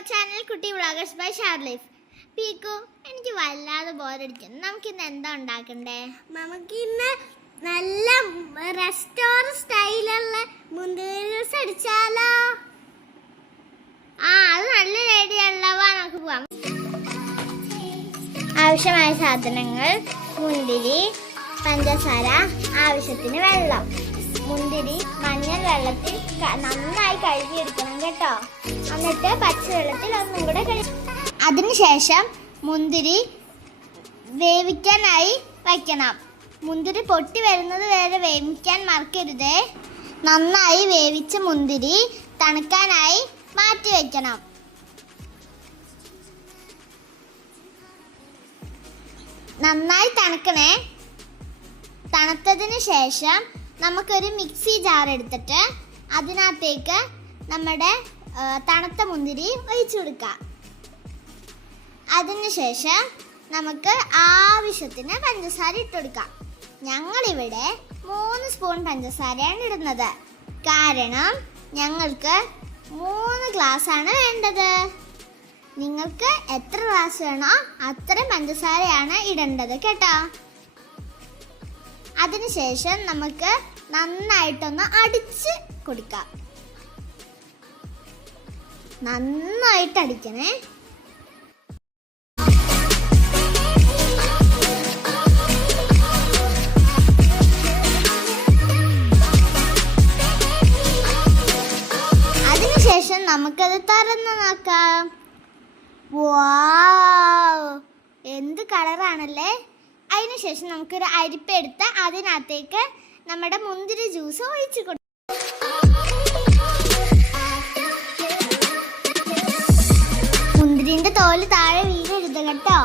അവർ channel കുട്ടി vloggers by ഷാർലൈഫ് പീക്കു എനിക്ക് വല്ലാതെ ബോറടിക്കുന്നു. നമുക്കിന്ന് എന്താ ഉണ്ടാക്കണ്ടേ? നമുക്കിന്ന് നല്ല റെസ്റ്റോറന്റ് സ്റ്റൈലുള്ള മുന്തിരി ജ്യൂസ് അടിച്ചാലോ? ആ അത് നല്ല ഐഡിയ ഉള്ളവാ നമുക്ക് പോവാം. ആവശ്യമായ സാധനങ്ങൾ മുന്തിരി പഞ്ചസാര ആവശ്യത്തിന് വെള്ളം. മുന്തിരി മഞ്ഞൾ വെള്ളത്തിൽ നന്നായി കഴുകിയെടുക്കണം കേട്ടോ. എന്നിട്ട് പച്ചവെള്ളത്തിൽ ഒന്നും കൂടെ കഴുകി അതിനുശേഷം മുന്തിരി വേവിക്കാനായി വയ്ക്കണം. മുന്തിരി പൊട്ടി വരുന്നത് വരെ വേവിക്കാൻ മറക്കരുതേ. നന്നായി വേവിച്ച മുന്തിരി തണുക്കാനായി മാറ്റി വയ്ക്കണം. നന്നായി തണുക്കണേ. തണുത്തതിന് ശേഷം നമുക്കൊരു മിക്സി ജാർ എടുത്തിട്ട് അതിനകത്തേക്ക് നമ്മുടെ തണുത്ത മുന്തിരി ഒഴിച്ചു കൊടുക്കാം. അതിനുശേഷം നമുക്ക് ആവശ്യത്തിന് പഞ്ചസാര ഇട്ടുകൊടുക്കാം ഞങ്ങളിവിടെ മൂന്ന് സ്പൂൺ പഞ്ചസാരയാണ് ഇടുന്നത്. കാരണം ഞങ്ങൾക്ക് മൂന്ന് ഗ്ലാസ് ആണ് വേണ്ടത്. നിങ്ങൾക്ക് എത്ര ഗ്ലാസ് വേണോ അത്ര പഞ്ചസാരയാണ് ഇടേണ്ടത് കേട്ടോ. അതിനുശേഷം നമുക്ക് നന്നായിട്ടൊന്ന് അടിച്ച് കൊടുക്കാം. നന്നായിട്ട് അടിക്കണേ അതിനുശേഷം നമുക്കത് തറന്ന് നോക്കാം എന്ത് കളറാണല്ലേ? അതിനുശേഷം നമുക്കൊരു അരിപ്പെടുത്ത് അതിനകത്തേക്ക് നമ്മുടെ മുന്തിരി ജ്യൂസ് ഒഴിച്ചു കൊടുക്കും. മുന്തിരിന്റെ തോൽ താഴെ വീഴരുത് കേട്ടോ.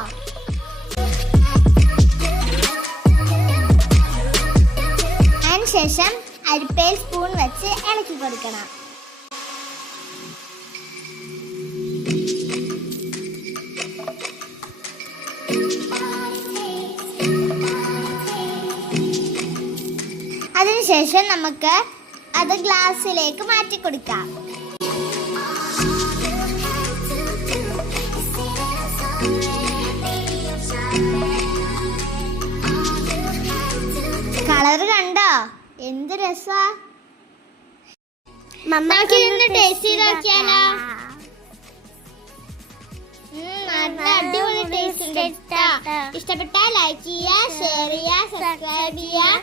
അതിനുശേഷം അരിപ്പയിൽ സ്പൂൺ വെച്ച് ഇളക്കി കൊടുക്കണം. അതിനുശേഷം നമുക്ക് അത് ഗ്ലാസ്സിലേക്ക് മാറ്റി കൊടുക്കാം എന്ത് രസാ? നമുക്കിതൊന്ന് ടേസ്റ്റ് ചെയ്ത് നോക്കിയാലോ? നല്ല അടിപൊളി ടേസ്റ്റ് ഉണ്ട് കേട്ടോ ഇഷ്ടപ്പെട്ടാൽ ലൈക്ക് ചെയ്യുക ഷെയർ ചെയ്യുക സബ്സ്ക്രൈബ് ചെയ്യുക.